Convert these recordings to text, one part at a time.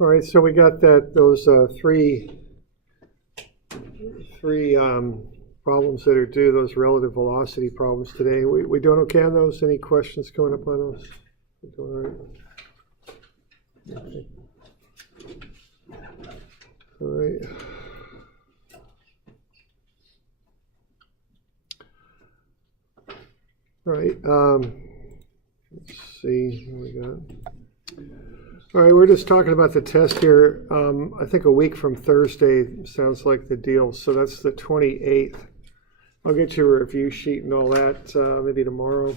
All right, so we got those three problems that are due, those relative velocity problems today. We doing okay on those? Any questions coming up on those? We doing all right? Okay. All right. All right. Let's see what we got. All right, we're just talking about the test here. I think a week from Thursday sounds like the deal. So that's the 28th. I'll get you a review sheet and all that maybe tomorrow.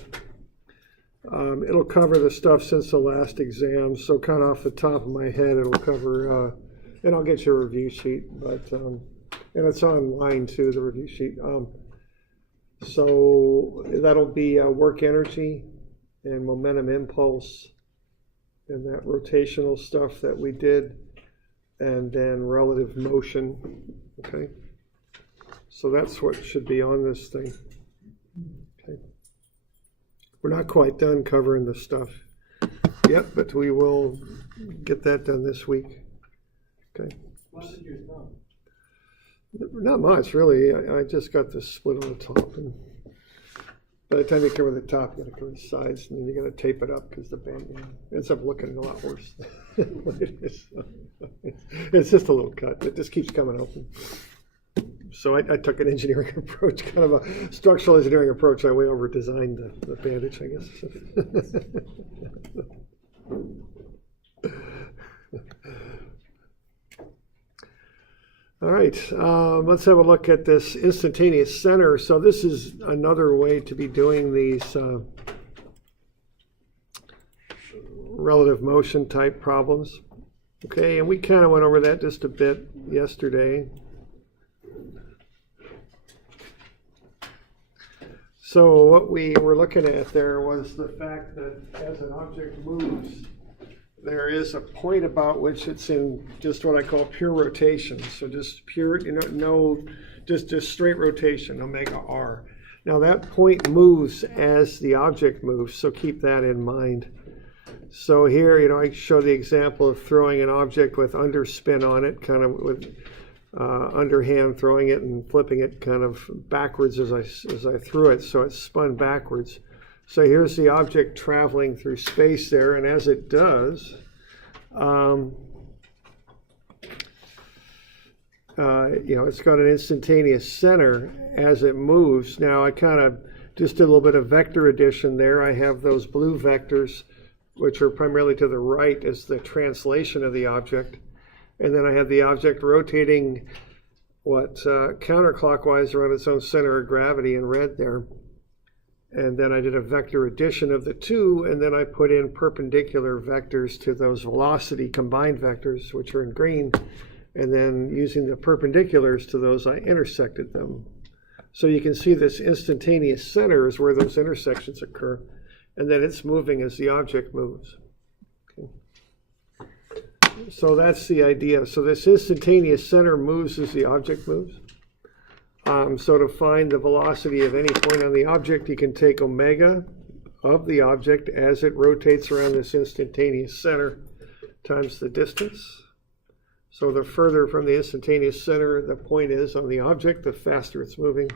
It'll cover the stuff since the last exam. So kind of off the top of my head, it'll cover, and I'll get you a review sheet. But and it's online too, the review sheet. So that'll be work energy and momentum impulse and that rotational stuff that we did, and then relative motion. Okay, so that's what should be on this thing. Okay, we're not quite done covering the stuff yet, but we will get that done this week. Okay. Not much, really. I just got this split on the top, and by the time you cover the top, you got to cover the sides, and then you got to tape it up because the band ends up looking a lot worse than what it is. It's just a little cut. It just keeps coming open. So I took an engineering approach, kind of a structural engineering approach. I way over designed the bandage, I guess. All right, let's have a look at this instantaneous center. So this is another way to be doing these relative motion type problems. Okay, and we kind of went over that just a bit yesterday. So what we were looking at there was the fact that as an object moves, there is a point about which it's in just what I call pure rotation. So just pure, just straight rotation, omega r. Now that point moves as the object moves, so keep that in mind. So here, I show the example of throwing an object with underspin on it, kind of with underhand throwing it and flipping it kind of backwards as I threw it, so it's spun backwards. So here's the object traveling through space there, and as it does, it's got an instantaneous center as it moves. Now I kind of just did a little bit of vector addition there. I have those blue vectors, which are primarily to the right as the translation of the object. And then I have the object rotating counterclockwise around its own center of gravity in red there. And then I did a vector addition of the two, and then I put in perpendicular vectors to those velocity combined vectors, which are in green. And then using the perpendiculars to those, I intersected them. So you can see this instantaneous center is where those intersections occur, and then it's moving as the object moves. Okay. So that's the idea. So this instantaneous center moves as the object moves. So to find the velocity of any point on the object, you can take omega of the object as it rotates around this instantaneous center times the distance. So the further from the instantaneous center the point is on the object, the faster it's moving.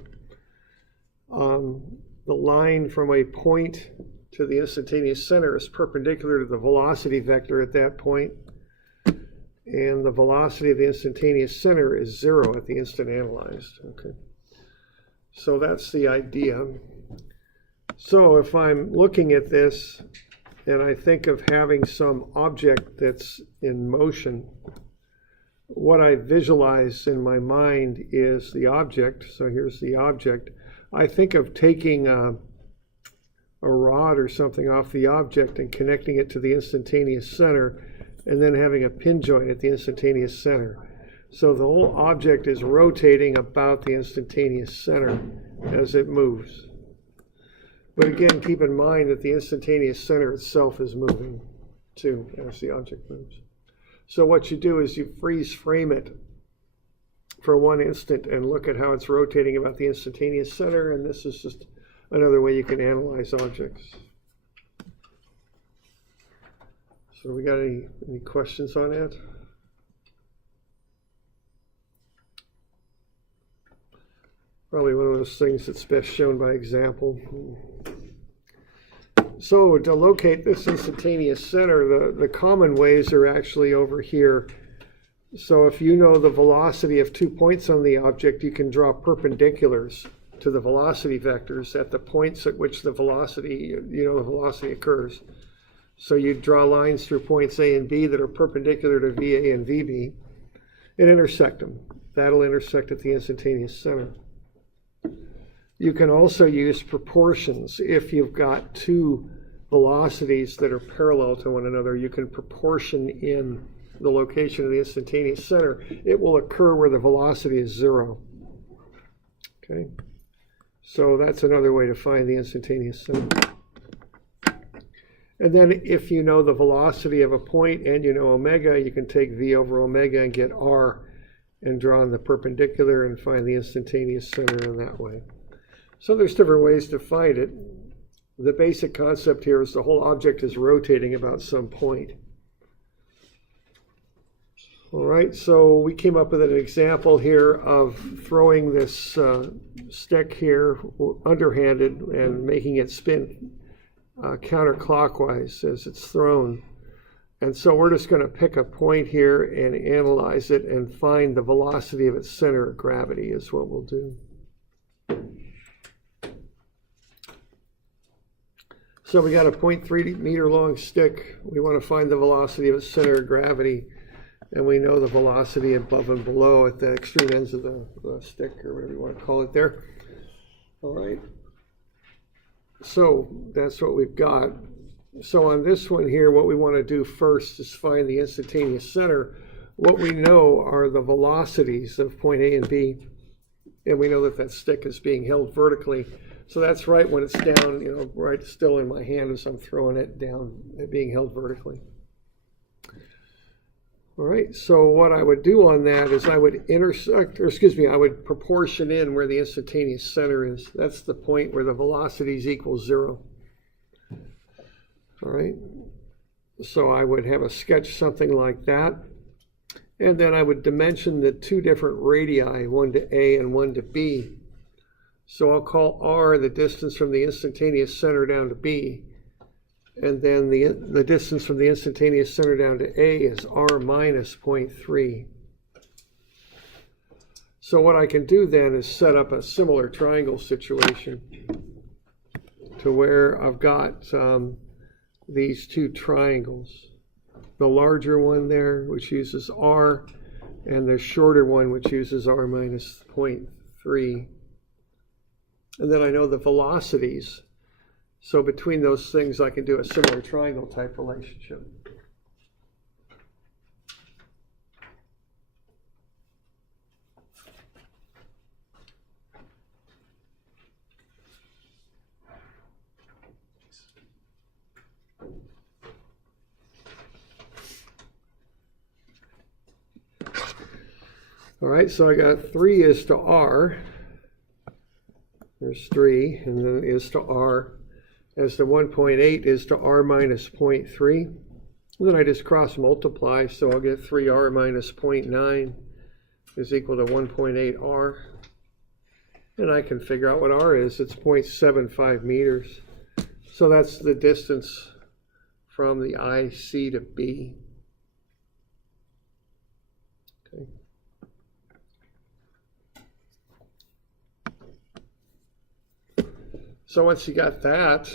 The line from a point to the instantaneous center is perpendicular to the velocity vector at that point. And the velocity of the instantaneous center is 0 at the instant analyzed. Okay. So that's the idea. So if I'm looking at this and I think of having some object that's in motion, what I visualize in my mind is the object. So here's the object. I think of taking a rod or something off the object and connecting it to the instantaneous center, and then having a pin joint at the instantaneous center. So the whole object is rotating about the instantaneous center as it moves. But again, keep in mind that the instantaneous center itself is moving too as the object moves. So what you do is you freeze frame it for 1 instant and look at how it's rotating about the instantaneous center, and this is just another way you can analyze objects. So we got any questions on that? Probably one of those things that's best shown by example. So to locate this instantaneous center, the common ways are actually over here. So if you know the velocity of 2 points on the object, you can draw perpendiculars to the velocity vectors at the points at which the velocity, the velocity occurs. So you draw lines through points A and B that are perpendicular to VA and VB and intersect them. That'll intersect at the instantaneous center. You can also use proportions. If you've got two velocities that are parallel to one another, you can proportion in the location of the instantaneous center. It will occur where the velocity is 0. Okay, so that's another way to find the instantaneous center. And then if you know the velocity of a point and you know omega, you can take v over omega and get r and draw on the perpendicular and find the instantaneous center in that way. So there's different ways to find it. The basic concept here is the whole object is rotating about some point. All right, so we came up with an example here of throwing this stick here underhanded and making it spin counterclockwise as it's thrown. And so we're just going to pick a point here and analyze it and find the velocity of its center of gravity is what we'll do. So we got a 0.3 meter long stick. We want to find the velocity of its center of gravity. And we know the velocity above and below at the extreme ends of the stick, or whatever you want to call it there. All right. So that's what we've got. So on this one here, what we want to do first is find the instantaneous center. What we know are the velocities of point A and B. And we know that that stick is being held vertically. So that's right when it's down, right still in my hand as I'm throwing it down, it being held vertically. All right, so what I would do on that is I would I would proportion in where the instantaneous center is. That's the point where the velocities equal 0. All right, so I would have a sketch something like that. And then I would dimension the two different radii, one to A and one to B. So I'll call R the distance from the instantaneous center down to B. And then the distance from the instantaneous center down to A is R minus 0.3. So what I can do then is set up a similar triangle situation to where I've got these two triangles. The larger one there, which uses R, and the shorter one, which uses R minus 0.3. And then I know the velocities. So between those things, I can do a similar triangle type relationship. All right, so I got 3 is to R. There's 3, and then is to R. As the 1.8 is to R minus 0.3. And then I just cross multiply, so I'll get 3R minus 0.9 is equal to 1.8 R. And I can figure out what R is. It's 0.75 meters. So that's the distance from the IC to B. Okay. So once you got that,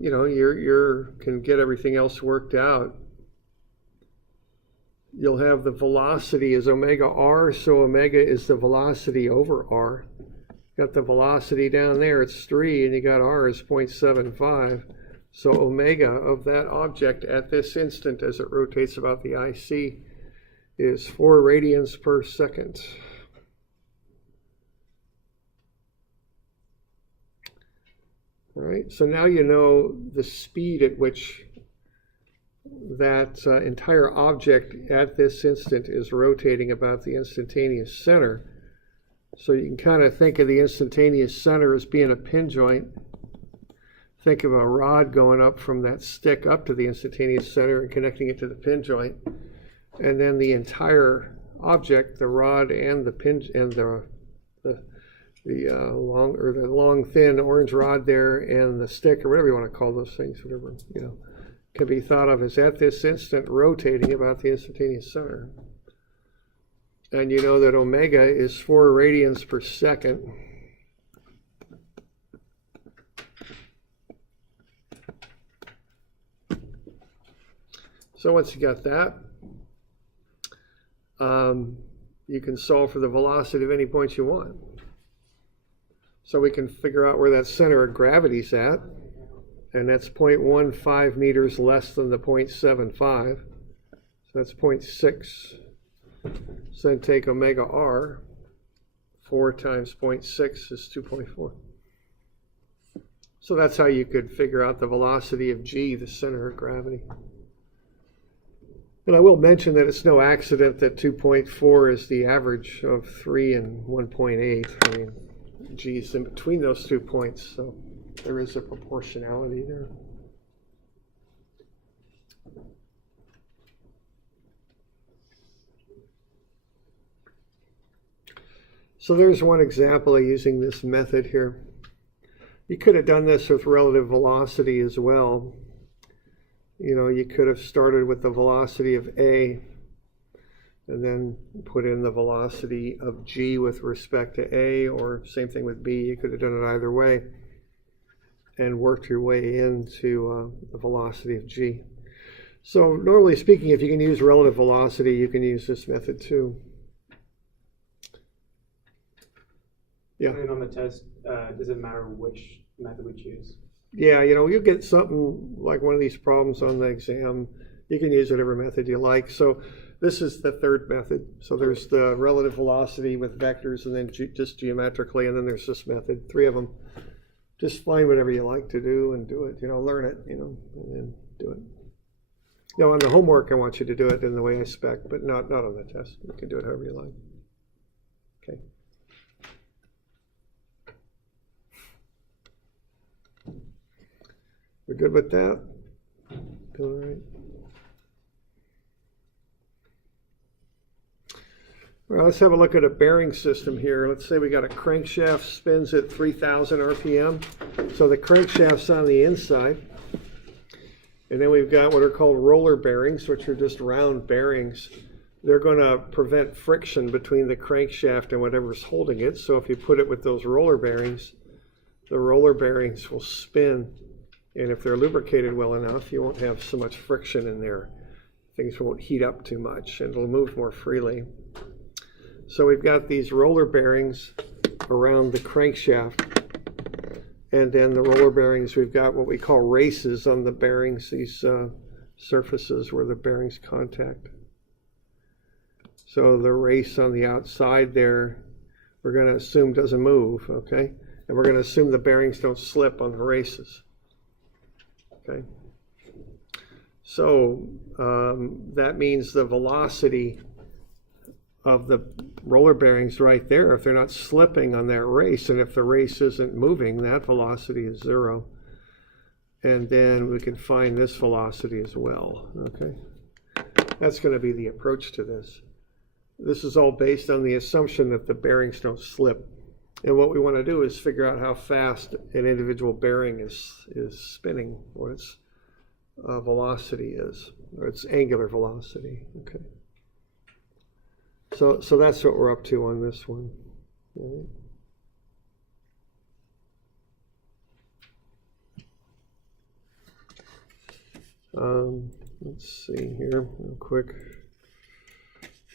you can get everything else worked out. You'll have the velocity as omega r, so omega is the velocity over r. Got the velocity down there, it's 3, and you got r is 0.75. So omega of that object at this instant as it rotates about the IC is 4 radians per second. All right, so now you know the speed at which that entire object at this instant is rotating about the instantaneous center. So you can kind of think of the instantaneous center as being a pin joint. Think of a rod going up from that stick up to the instantaneous center and connecting it to the pin joint. And then the entire object, the rod and the pin and the long thin orange rod there and the stick, or whatever you want to call those things, whatever, can be thought of as at this instant rotating about the instantaneous center. And you know that omega is 4 radians per second. So once you got that, you can solve for the velocity of any point you want. So we can figure out where that center of gravity's at, and that's 0.15 meters less than the 0.75. So that's 0.6. So then take omega r, 4 times 0.6 is 2.4. So that's how you could figure out the velocity of g, the center of gravity. And I will mention that it's no accident that 2.4 is the average of 3 and 1.8. I mean, g is in between those 2 points, so there is a proportionality there. So there's one example of using this method here. You could have done this with relative velocity as well. You could have started with the velocity of A and then put in the velocity of g with respect to A, or same thing with B. You could have done it either way and worked your way into the velocity of g. So normally speaking, if you can use relative velocity, you can use this method too. Yeah. And on the test, does it matter which method we choose? Yeah, you'll get something like one of these problems on the exam. You can use whatever method you like. So this is the third method. So there's the relative velocity with vectors, and then just geometrically, and then there's this method, 3 of them. Just find whatever you like to do and do it, learn it, and then do it. On the homework, I want you to do it in the way I spec, but not on the test. You can do it however you like. Okay. We're good with that? All right. Well, let's have a look at a bearing system here. Let's say we got a crankshaft spins at 3,000 RPM. So the crankshaft's on the inside. And then we've got what are called roller bearings, which are just round bearings. They're going to prevent friction between the crankshaft and whatever's holding it. So if you put it with those roller bearings, the roller bearings will spin. And if they're lubricated well enough, you won't have so much friction in there. Things won't heat up too much, and it'll move more freely. So we've got these roller bearings around the crankshaft. And then the roller bearings, we've got what we call races on the bearings, these surfaces where the bearings contact. So the race on the outside there, we're going to assume doesn't move, okay? And we're going to assume the bearings don't slip on the races. Okay, so that means the velocity of the roller bearings right there, if they're not slipping on that race, and if the race isn't moving, that velocity is 0. And then we can find this velocity as well, okay? That's going to be the approach to this. This is all based on the assumption that the bearings don't slip. And what we want to do is figure out how fast an individual bearing is spinning, what its velocity is, or its angular velocity. Okay. So that's what we're up to on this one. All right. Let's see here real quick.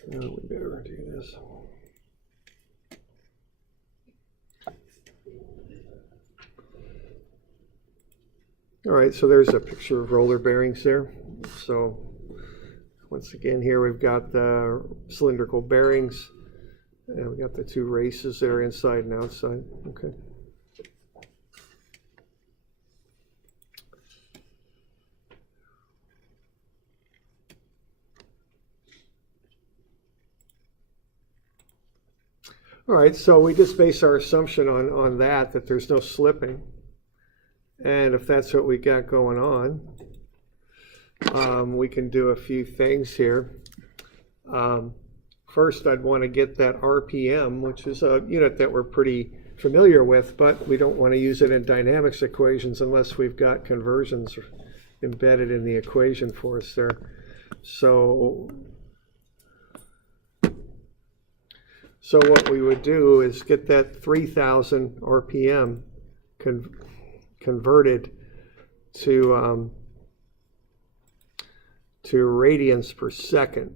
We better do this. All right, so there's a picture of roller bearings there. So once again, here we've got the cylindrical bearings, and we've got the 2 races there, inside and outside. Okay. All right, so we just base our assumption on that there's no slipping. And if that's what we got going on, we can do a few things here. First, I'd want to get that RPM, which is a unit that we're pretty familiar with, but we don't want to use it in dynamics equations unless we've got conversions embedded in the equation for us there. So what we would do is get that 3,000 RPM converted to radians per second.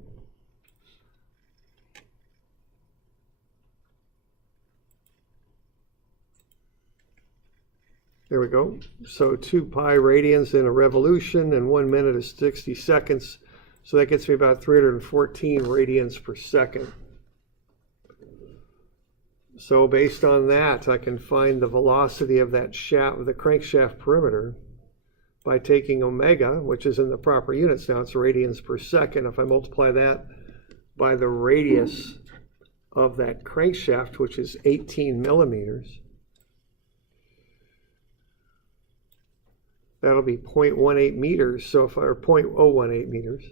There we go. So 2 pi radians in a revolution, and 1 minute is 60 seconds. So that gets me about 314 radians per second. So based on that, I can find the velocity of that shaft, the crankshaft perimeter, by taking omega, which is in the proper units now, it's radians per second. If I multiply that by the radius of that crankshaft, which is 18 millimeters, that'll be 0.18 meters, so if I, or 0.018 meters.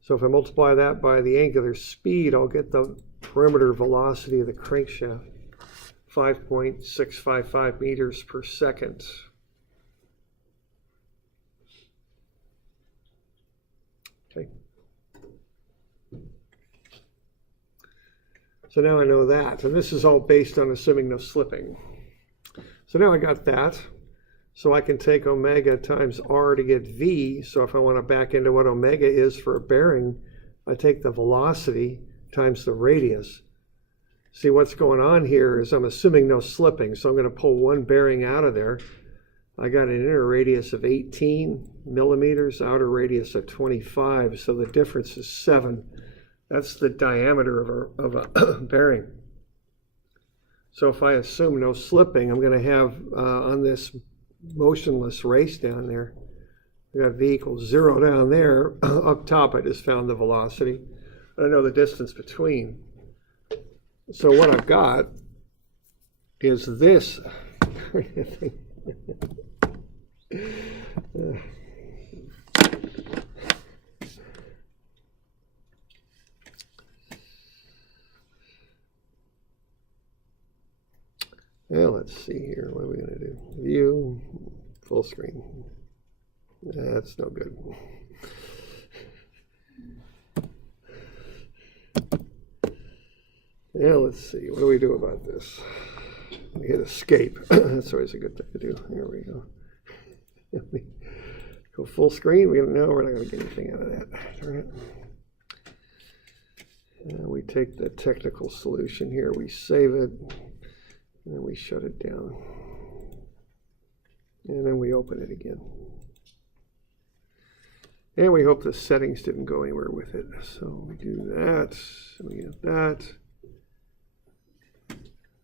So if I multiply that by the angular speed, I'll get the perimeter velocity of the crankshaft, 5.655 meters per second. Okay. So now I know that, and this is all based on assuming no slipping. So now I got that. So I can take omega times r to get v. So if I want to back into what omega is for a bearing, I take the velocity times the radius. See, what's going on here is I'm assuming no slipping. So I'm going to pull one bearing out of there. I got an inner radius of 18 millimeters, outer radius of 25. So the difference is 7. That's the diameter of a bearing. So if I assume no slipping, I'm going to have on this motionless race down there, we got v equals 0 down there. Up top, I just found the velocity. I know the distance between. So what I've got is this. Well, let's see here. What are we going to do? View, full screen. That's no good. Yeah, let's see. What do we do about this? We hit escape. That's always a good thing to do. Here we go. Go full screen. No, we're not going to get anything out of that. Darn it. We take the technical solution here. We save it. And then we shut it down. And then we open it again. And we hope the settings didn't go anywhere with it. So we do that. And we get that.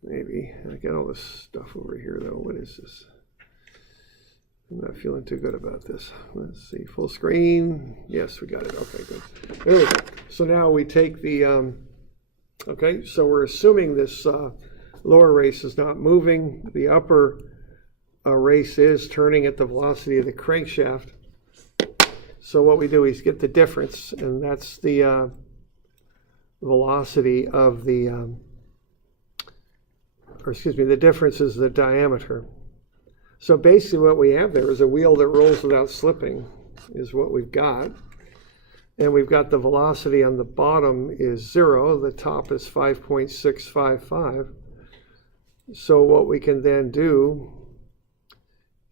Maybe. I got all this stuff over here, though. What is this? I'm not feeling too good about this. Let's see. Full screen. Yes, we got it. Okay, good. There we go. So now we take the... okay, so we're assuming this... lower race is not moving. The upper race is turning at the velocity of the crankshaft. So what we do is get the difference, and that's the velocity of the, or excuse me, the difference is the diameter. So basically what we have there is a wheel that rolls without slipping is what we've got. And we've got the velocity on the bottom is 0. The top is 5.655. So what we can then do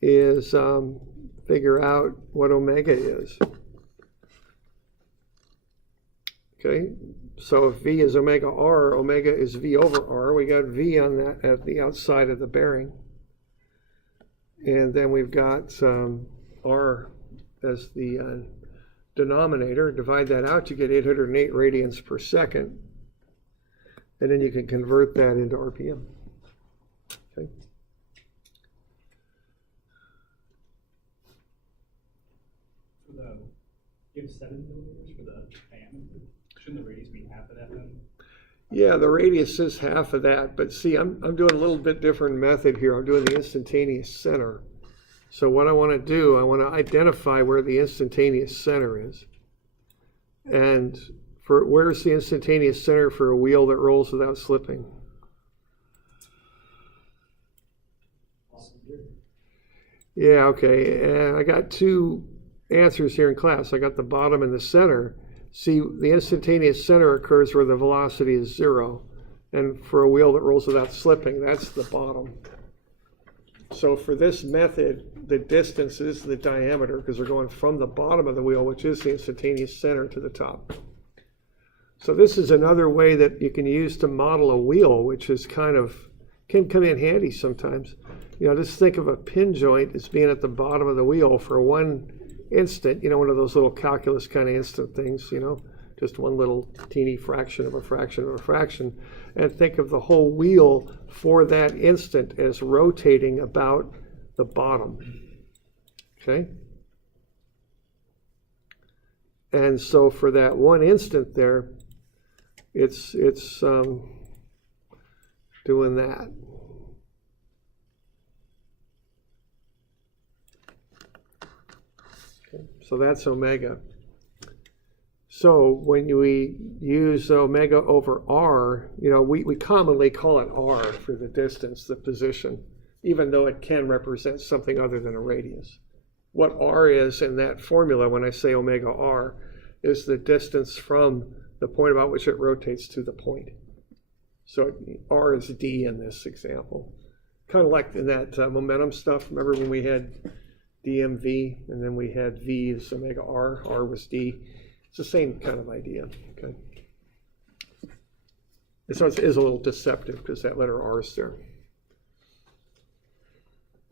is figure out what omega is. Okay, so if V is omega R, omega is V over R. We got V on that at the outside of the bearing. And then we've got R as the denominator. Divide that out, you get 808 radians per second. And then you can convert that into RPM. Okay. You have 7 millimeters for the diameter. Shouldn't the radius be half of that then? Yeah, the radius is half of that, but see, I'm doing a little bit different method here. I'm doing the instantaneous center. So what I want to do, I want to identify where the instantaneous center is. And where's the instantaneous center for a wheel that rolls without slipping? Yeah, okay. And I got two answers here in class. I got the bottom and the center. See, the instantaneous center occurs where the velocity is 0. And for a wheel that rolls without slipping, that's the bottom. So for this method, the distance is the diameter because we're going from the bottom of the wheel, which is the instantaneous center, to the top. So this is another way that you can use to model a wheel, which is can come in handy sometimes. Just think of a pin joint as being at the bottom of the wheel for one instant, one of those little calculus kind of instant things, just one little teeny fraction of a fraction of a fraction. And think of the whole wheel for that instant as rotating about the bottom. Okay? And so for that one instant there, it's doing that. Okay, so that's omega. So when we use omega over r, we commonly call it r for the distance, the position, even though it can represent something other than a radius. What r is in that formula, when I say omega r, is the distance from the point about which it rotates to the point. So r is d in this example. Kind of like in that momentum stuff. Remember when we had dmv, and then we had v is omega r was d. It's the same kind of idea, okay? And so it is a little deceptive because that letter R is there.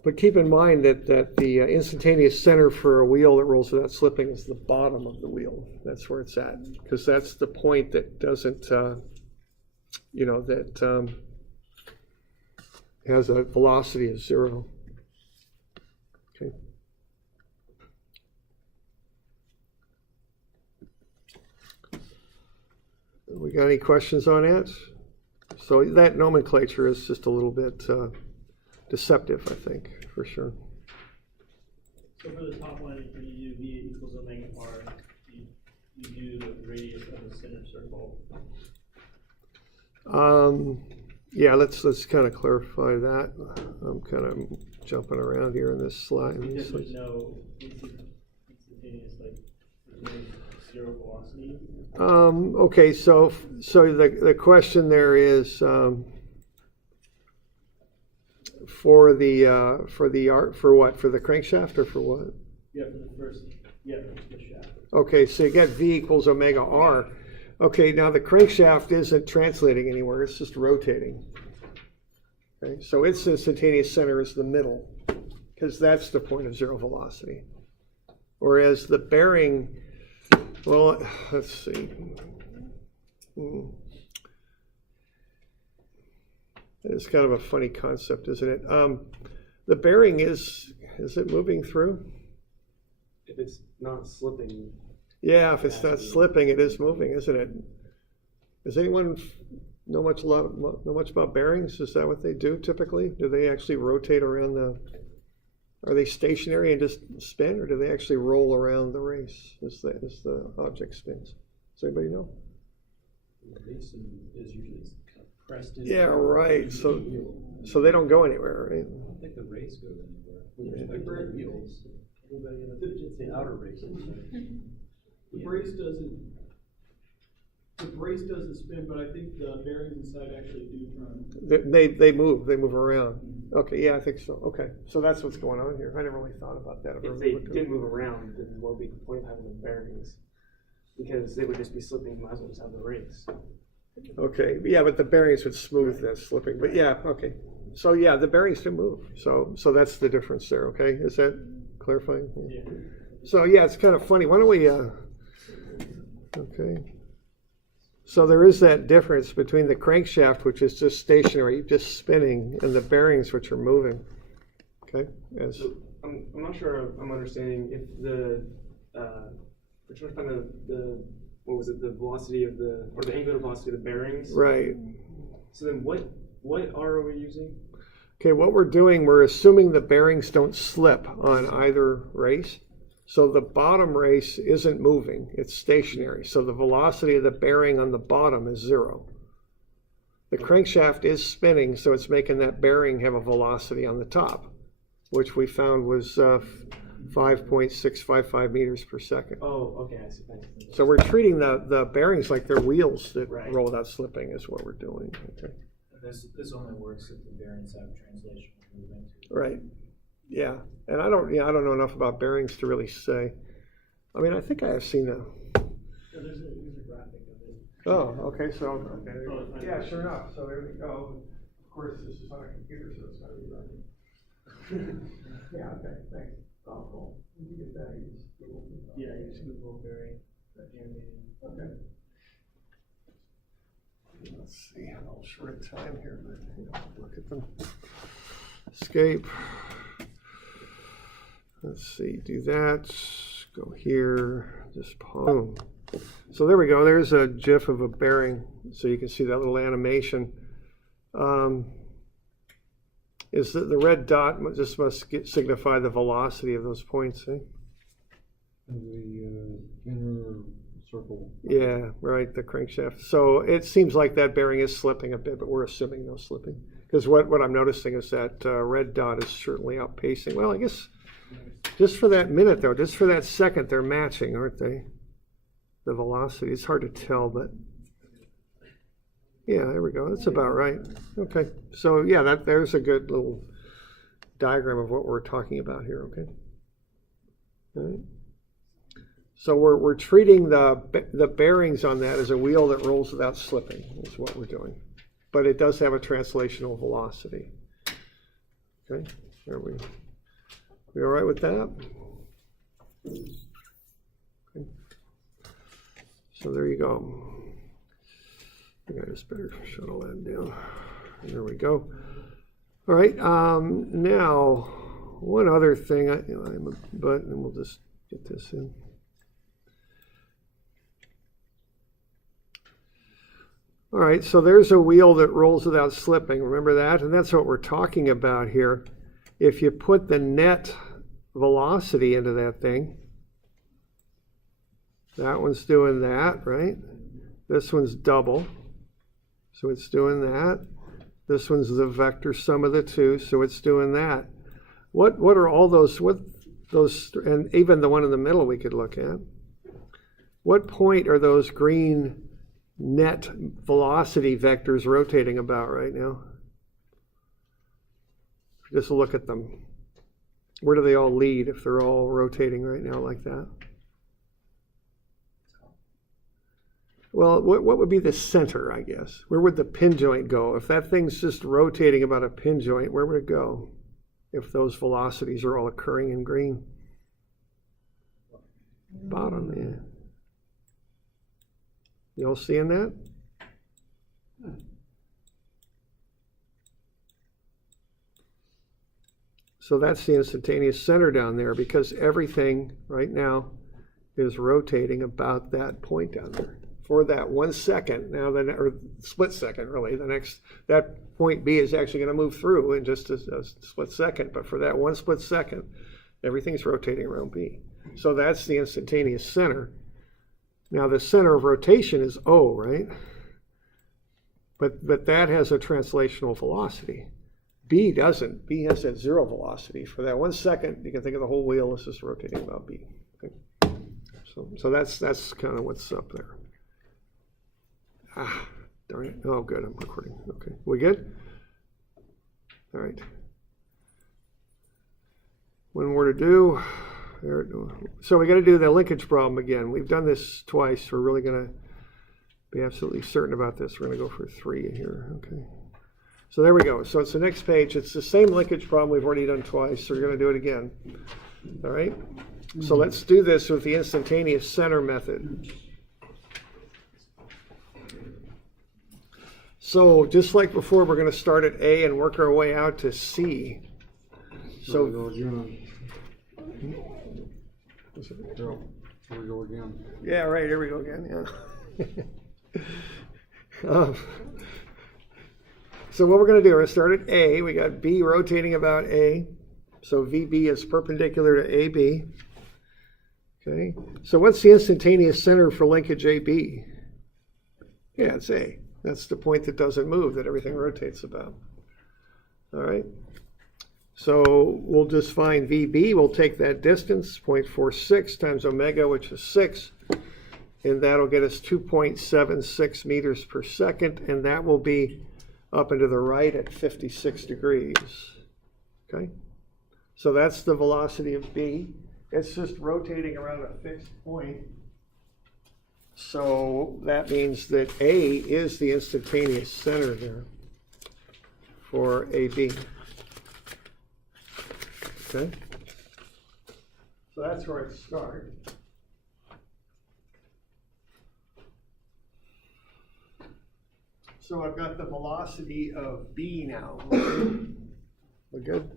But keep in mind that the instantaneous center for a wheel that rolls without slipping is the bottom of the wheel. That's where it's at, because that's the point that doesn't, has a velocity of 0. Okay. We got any questions on that? So that nomenclature is just a little bit deceptive, I think, for sure. So for the top line, when you do V equals omega r, you do the radius of the center circle. Yeah, let's kind of clarify that. I'm kind of jumping around here in this slide. Because there's no instantaneous, like, there's no zero velocity. Okay, so the question there is for what? For the crankshaft or for what? Yeah, for the first, the shaft. Okay, so you get V equals omega r. Okay, now the crankshaft isn't translating anywhere, it's just rotating. Okay, so its instantaneous center is the middle, because that's the point of 0 velocity. Whereas the bearing, well, let's see. It's kind of a funny concept, isn't it? The bearing is it moving through? If it's not slipping. Yeah, if it's not slipping, it is moving, isn't it? Does anyone know much about bearings? Is that what they do typically? Do they actually rotate around are they stationary and just spin, or do they actually roll around the race as the object spins? Does anybody know? The basin is usually kind of pressed in. Yeah, right. So they don't go anywhere, right? I don't think the race goes anywhere. With respect to the wheels. It's the outer race. The brace doesn't spin, but I think the bearings inside actually do turn. They move around. Okay, yeah, I think so. Okay, so that's what's going on here. I never really thought about that. If they did move around, then what would be the point of having the bearings? Because they would just be slipping, might as well just have the race. Okay, yeah, but the bearings would smooth that slipping. But yeah, okay. So yeah, the bearings do move. So that's the difference there. Okay, is that clarifying? Yeah. So yeah, it's kind of funny. Why don't we? Okay. So there is that difference between the crankshaft, which is just stationary, just spinning, and the bearings, which are moving. Okay. Yes. So I'm not sure I'm understanding if we're trying to find the velocity of or the angular velocity of the bearings. Right. So then what are we using? Okay, what we're doing, we're assuming the bearings don't slip on either race. So the bottom race isn't moving, it's stationary. So the velocity of the bearing on the bottom is 0. The crankshaft is spinning, so it's making that bearing have a velocity on the top. which we found was 5.655 meters per second. Oh, okay, I see. So we're treating the bearings like they're wheels that Right. roll without slipping is what we're doing. Okay. This only works if the bearings have translational movement. Right. Yeah. And I don't know enough about bearings to really say. I mean, I think I have seen a. So there's a graphic of it. Oh, okay. So, okay. Oh, it's Yeah, sure enough. So there we go. Of course, this is on a computer, so it's got to be right. Yeah, okay. Thanks. Oh, cool. When you get that, you just go over it. Yeah, you just move ball bearing, animated. Okay. Let's see, I'm a little short of time here, but look at them. Escape. Let's see, do that. Go here. Just boom. So there we go. There's a GIF of a bearing, so you can see that little animation. Is that the red dot just must signify the velocity of those points? Eh? The inner circle. Yeah, right, the crankshaft. So it seems like that bearing is slipping a bit, but we're assuming no slipping. Because what I'm noticing is that red dot is certainly outpacing. Well, I guess just for that minute, though, just for that second, they're matching, aren't they? The velocity. It's hard to tell, but yeah, there we go. That's about right. Okay. So yeah, there's a good little diagram of what we're talking about here, okay? All right. So we're treating the bearings on that as a wheel that rolls without slipping, is what we're doing. But it does have a translational velocity. Okay, there we all right with that? Okay. So there you go. I think I just better shut all that down. There we go. All right, now one other thing, and we'll just get this in. All right, so there's a wheel that rolls without slipping. Remember that? And that's what we're talking about here. If you put the net velocity into that thing, that one's doing that, right? This one's double, so it's doing that. This one's the vector sum of the two, so it's doing that. What are all those, and even the one in the middle we could look at. What point are those green net velocity vectors rotating about right now? Just look at them. Where do they all lead if they're all rotating right now like that? Well, what would be the center, I guess? Where would the pin joint go? If that thing's just rotating about a pin joint, where would it go? If those velocities are all occurring in green. Bottom, yeah. You all seeing that? So that's the instantaneous center down there, because everything right now is rotating about that point down there. For that 1 second, now or split second really, that point B is actually going to move through in just a split second, but for that 1 split second, everything's rotating around B. So that's the instantaneous center. Now the center of rotation is O, right? But that has a translational velocity. B doesn't. B has that zero velocity. For that 1 second, you can think of the whole wheel as just rotating about B. Okay. So that's kind of what's up there. Ah, darn it. Oh, good. I'm recording. Okay. We good? All right. One more to do. So we got to do the linkage problem again. We've done this twice. We're really going to be absolutely certain about this. We're going to go for 3 here. Okay. So there we go. So it's the next page. It's the same linkage problem we've already done twice. So we're going to do it again. All right. So let's do this with the instantaneous center method. So just like before, we're going to start at A and work our way out to C. So Here we go again. yeah, right. Here we go again. Yeah. So what we're going to do, we're going to start at A. We got B rotating about A. So VB is perpendicular to AB. Okay. So what's the instantaneous center for linkage AB? Yeah, it's A. That's the point that doesn't move, that everything rotates about. All right. So we'll just find VB, we'll take that distance, 0.46 times omega, which is 6, and that'll get us 2.76 meters per second, and that will be up and to the right at 56 degrees. Okay? So that's the velocity of B. It's just rotating around a fixed point. So that means that A is the instantaneous center there for AB. Okay? So that's where it starts. So I've got the velocity of B now. We're good?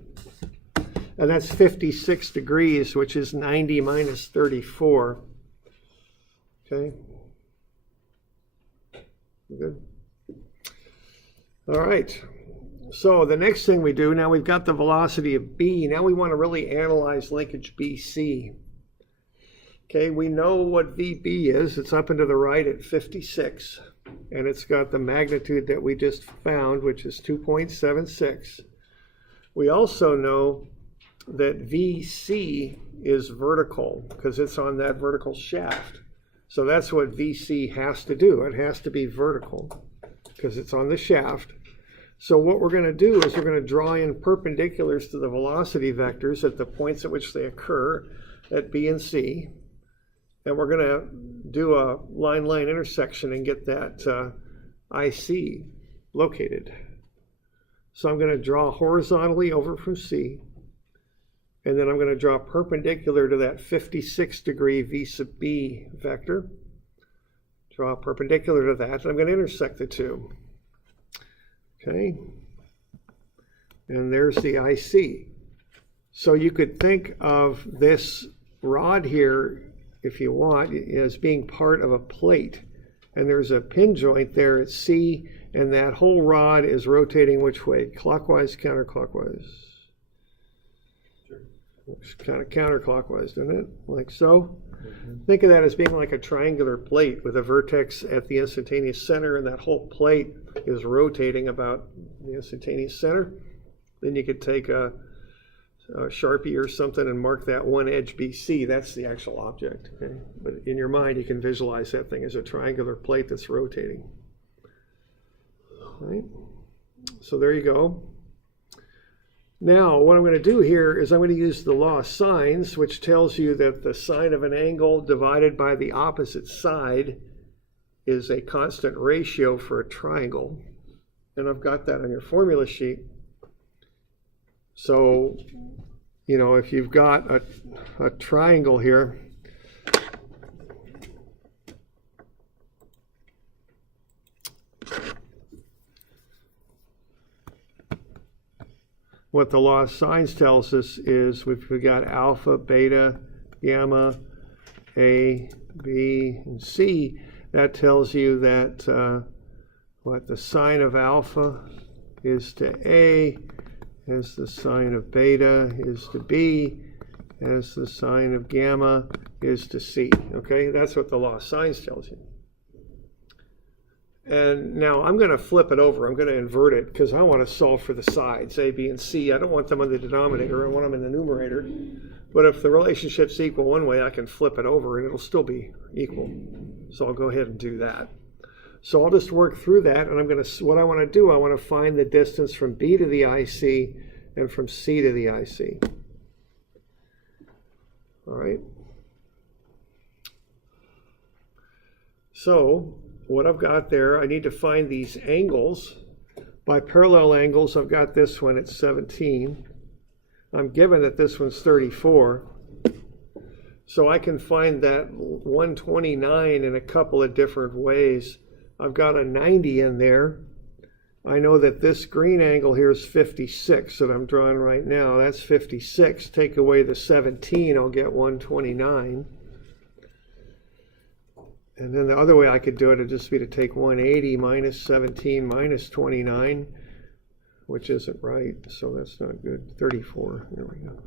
And that's 56 degrees, which is 90 minus 34. Okay? We're good? All right. So the next thing we do, now we've got the velocity of B. Now we want to really analyze linkage BC. Okay, we know what VB is. It's up and to the right at 56. And it's got the magnitude that we just found, which is 2.76. We also know that VC is vertical because it's on that vertical shaft. So that's what VC has to do. It has to be vertical because it's on the shaft. So what we're going to do is we're going to draw in perpendiculars to the velocity vectors at the points at which they occur at B and C. And we're going to do a line-line intersection and get that IC located. So I'm going to draw horizontally over from C. And then I'm going to draw perpendicular to that 56 degree V sub B vector. Draw perpendicular to that. And I'm going to intersect the two. Okay. And there's the IC. So you could think of this rod here, if you want, as being part of a plate. And there's a pin joint there at C, and that whole rod is rotating which way? Clockwise, counterclockwise? Sure. Looks kind of counterclockwise, doesn't it? Like so. Mm-hmm. Think of that as being like a triangular plate with a vertex at the instantaneous center, and that whole plate is rotating about the instantaneous center. Then you could take a Sharpie or something and mark that one edge BC. That's the actual object. Okay? But in your mind, you can visualize that thing as a triangular plate that's rotating. Right? So there you go. Now, what I'm going to do here is I'm going to use the law of sines, which tells you that the sine of an angle divided by the opposite side is a constant ratio for a triangle. And I've got that on your formula sheet. So, you know, if you've got a triangle here, what the law of sines tells us is we've got alpha, beta, gamma, A, B, and C. That tells you that what the sine of alpha is to A, as the sine of beta is to B, as the sine of gamma is to C. Okay, that's what the law of sines tells you. And now I'm going to flip it over. I'm going to invert it because I want to solve for the sides, A, B, and C. I don't want them on the denominator. I want them in the numerator. But if the relationship's equal one way, I can flip it over and it'll still be equal. So I'll go ahead and do that. So I'll just work through that, and what I want to do, I want to find the distance from B to the IC and from C to the IC. All right. So what I've got there, I need to find these angles. By parallel angles, I've got this one at 17. I'm given that this one's 34. So I can find that 129 in a couple of different ways. I've got a 90 in there. I know that this green angle here is 56 that I'm drawing right now. That's 56. Take away the 17, I'll get 129. And then the other way I could do it would just be to take 180 minus 17 minus 29, which isn't right, so that's not good. 34, there we go.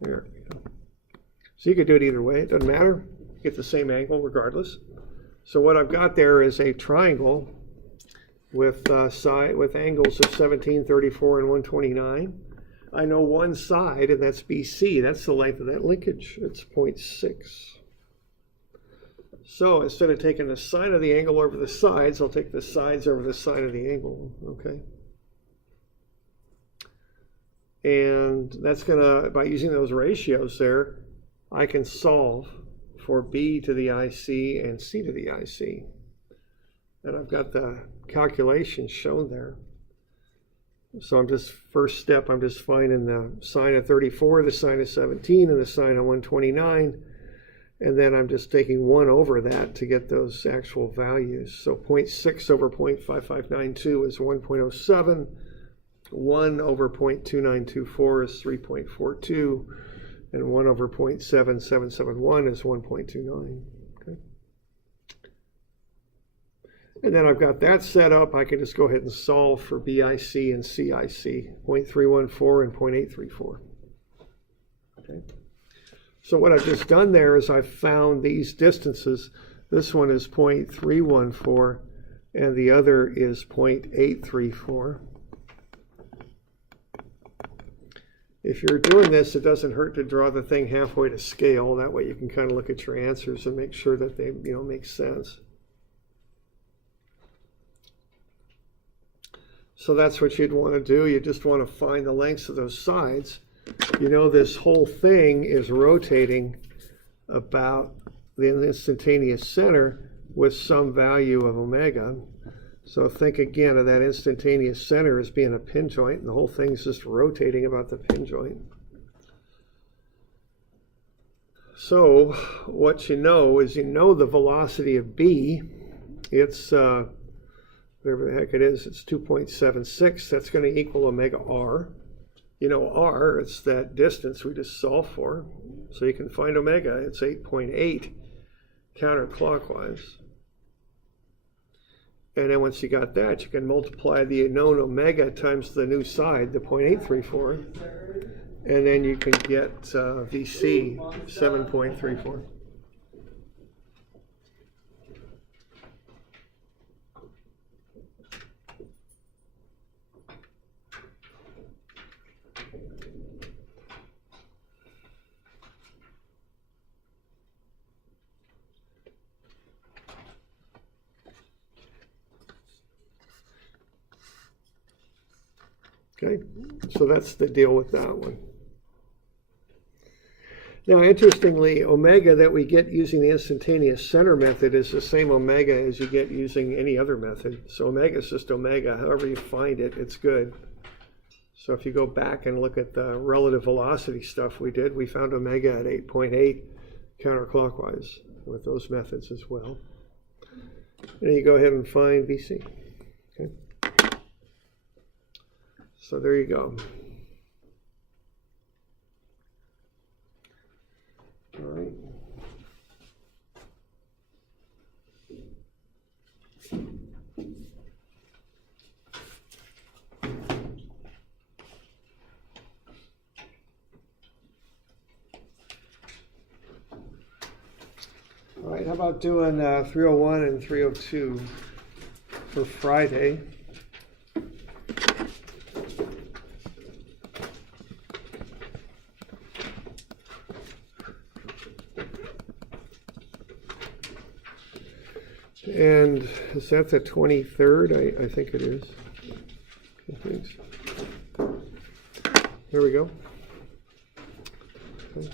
There we go. So you could do it either way, it doesn't matter. Get the same angle regardless. So what I've got there is a triangle, with angles of 17, 34, and 129. I know one side, and that's BC. That's the length of that linkage. It's 0.6. So instead of taking the sine of the angle over the sides, I'll take the sides over the sine of the angle, okay? And that's gonna, by using those ratios there, I can solve for B to the IC and C to the IC. And I've got the calculations shown there. So I'm just, first step, I'm just finding the sine of 34, the sine of 17, and the sine of 129. And then I'm just taking 1 over that to get those actual values. So 0.6 over 0.5592 is 1.07. 1 over 0.2924 is 3.42. And 1 over 0.7771 is 1.29. Okay. And then I've got that set up. I can just go ahead and solve for BIC and CIC, 0.314 and 0.834. Okay. So what I've just done there is I've found these distances. This one is 0.314 and the other is 0.834. If you're doing this, it doesn't hurt to draw the thing halfway to scale. That way you can kind of look at your answers and make sure that they, make sense. So that's what you'd want to do. You just want to find the lengths of those sides. This whole thing is rotating about the instantaneous center with some value of omega. So think again of that instantaneous center as being a pin joint, and the whole thing's just rotating about the pin joint. So what you know is the velocity of B. It's whatever the heck it is, it's 2.76. That's going to equal omega r. R, it's that distance we just solved for. So you can find omega, it's 8.8 counterclockwise. And then once you got that, you can multiply the known omega times the new side, the 0.834, and then you can get VC 7.34. Okay, so that's the deal with that one. Now, interestingly, omega that we get using the instantaneous center method is the same omega as you get using any other method. So omega is just omega. However you find it, it's good. So if you go back and look at the relative velocity stuff we did, we found omega at 8.8 counterclockwise with those methods as well. And you go ahead and find VC. Okay. So there you go. All right. All right, how about doing 301 and 302 for Friday? And is that the 23rd? I think it is. Okay, thanks. There we go. Okay.